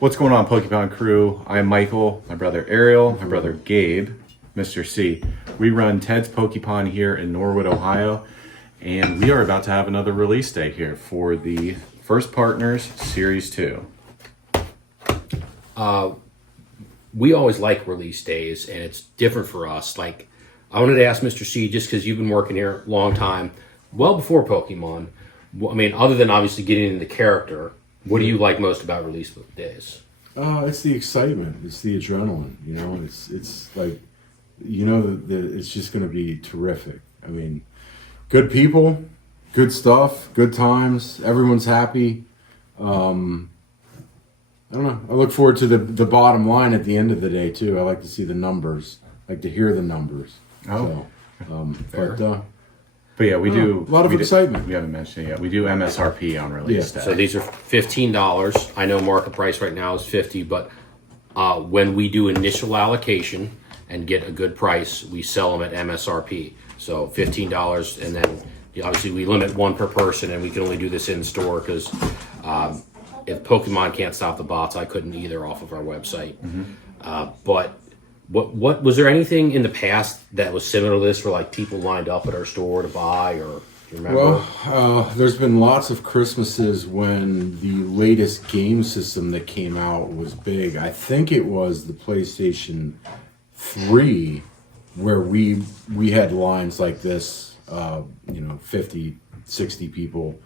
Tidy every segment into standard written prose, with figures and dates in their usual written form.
What's going on, Pokemon crew? I'm Michael, my brother Ariel, my brother Gabe, Mr. C. We run Ted's Pokemon here in Norwood, Ohio, and we are about to have another release day here for the First Partners Series 2. We always like release days, and it's different for us. Like, I wanted to ask Mr. C, just because you've been working here a long time, well before Pokemon, I mean, other than obviously getting into the character, what do you like most about release days? It's the excitement. It's the adrenaline. You know, it's like, you know, it's just going to be terrific. I mean, good people, good stuff, good times. Everyone's happy. I don't know. I look forward to the bottom line at the end of the day too. I like to see the numbers. I like to hear the numbers. Oh, so, but yeah, we do a lot of excitement. We haven't mentioned it yet. We do MsRP on release day. So these are $15. I know market price right now is $50, but when we do initial allocation and get a good price, we sell them at MsRP. So $15, and then obviously we limit one per person, and we can only do this in store because if Pokemon can't stop the bots, I couldn't either off of our website. But what was there anything in the past that was similar to this where like people lined up at our store to buy, or do you remember? Well, there's been lots of Christmases when the latest game system that came out was big. I think it was the PlayStation 3 where we had lines like this, 50, 60 people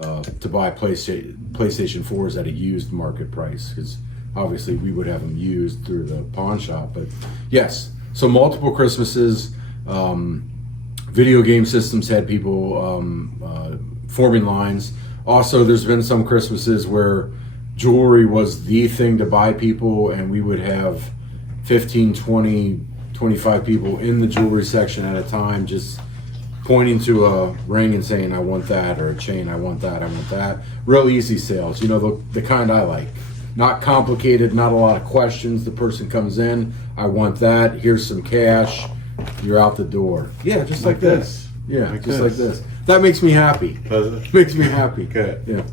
to buy PlayStation 4s at a used market price, because obviously we would have them used through the pawn shop. But yes, so multiple Christmases, video game systems had people forming lines. Also, there's been some Christmases where jewelry was the thing to buy people, and we would have 15, 20, 25 people in the jewelry section at a time, just pointing to a ring and saying, I want that, or a chain, I want that, I want that. Real easy sales, the kind I like. Not complicated, not a lot of questions. The person comes in, I want that, here's some cash, you're out the door. Yeah, just like this. Yeah, like just like this. That makes me happy. Makes me happy. Good. Yeah.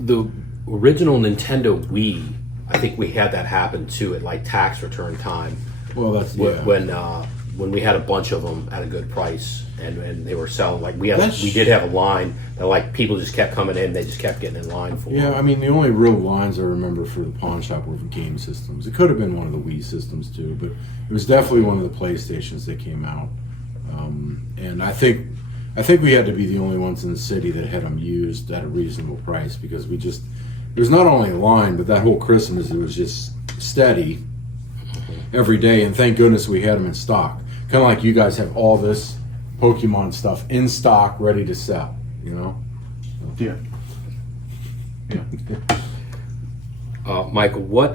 The original Nintendo Wii, I think we had that happen too at like tax return time. Well, that's when we had a bunch of them at a good price, and they were selling, like we did have a line that like people just kept coming in, they just kept getting in line for. Yeah, them. I mean, the only real lines I remember for the pawn shop were for game systems. It could have been one of the Wii systems too, but it was definitely one of the PlayStations that came out. And I think we had to be the only ones in the city that had them used at a reasonable price, because there was not only a line, but that whole Christmas it was just steady every day, and thank goodness we had them in stock. Kind of like you guys have all this Pokemon stuff in stock, ready to sell. Yeah. Michael, what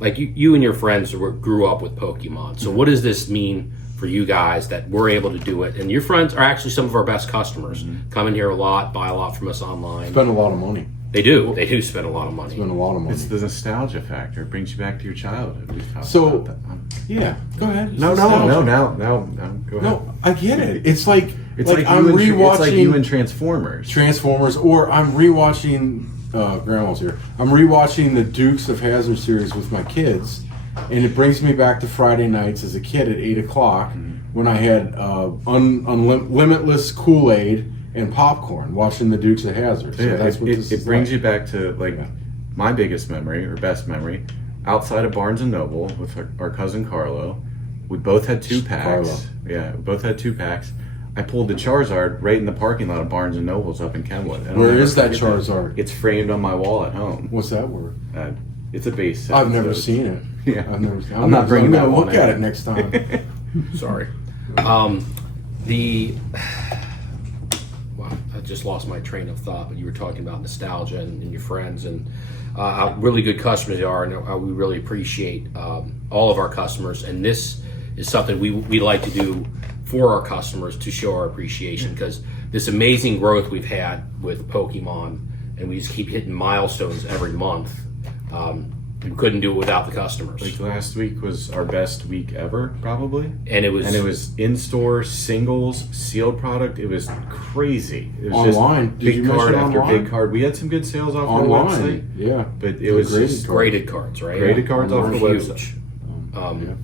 like you and your friends grew up with Pokemon, so what does this mean for you guys that we're able to do it? And your friends are actually some of our best customers. Come in here a lot, buy a lot from us online. Spend a lot of money. They do spend a lot of money. Spend a lot of money. It's the nostalgia factor. It brings you back to your childhood. We've talked So, about that. Yeah, go ahead. No, go ahead. No, I get it. It's like I'm rewatching. It's like you and Transformers. Or I'm rewatching. Grandma's here. I'm rewatching the Dukes of Hazzard series with my kids, and it brings me back to Friday nights as a kid at 8:00 when I had limitless Kool-Aid and popcorn watching the Dukes of Hazzard. So that's what this it brings you back to my biggest memory, or best memory, outside of Barnes and Noble with our cousin Carlo. We both had 2 packs. Carlo. Yeah, we both had 2 packs. I pulled the Charizard right in the parking lot of Barnes and Nobles up in Kenwood. Where is that Charizard? It's framed on my wall at home. What's that word? It's a base set. I've never seen it. Yeah, I've never seen it. I'm not bringing that one look at in. it next time. Sorry. Wow, I just lost my train of thought, but you were talking about nostalgia and your friends, and how really good customers they are, and how we really appreciate all of our customers. And this is something we like to do for our customers to show our appreciation, because this amazing growth we've had with Pokemon, and we just keep hitting milestones every month. We couldn't do it without the customers. Like last week was our best week ever, probably. And it was in-store singles, sealed product. It was crazy. It was Online. just Did you big card mention after online? big card. We had some good sales off our Online, website. yeah. But it was graded just cards. graded cards, right? Graded cards off the Huge. website. Yeah.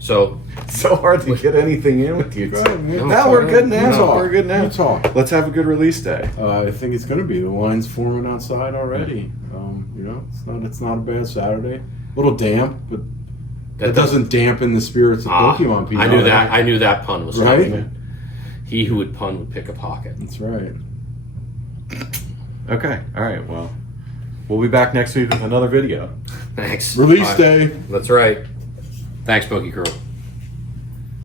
So So hard to get anything in with you. Go ahead, man. Now we're good now. You talk. We're good now. You talk. Let's have a good release day. I think it's going to be. The line's forming outside already. You know, it's not a bad Saturday. A little damp, but that doesn't dampen the spirits of Pokemon people. I knew that pun was Right? coming. He who would pun would pick a pocket. That's right. Okay. All right. Well, we'll be back next week with another video. Thanks. Release Bye. day. That's right. Thanks, Pokey Crew.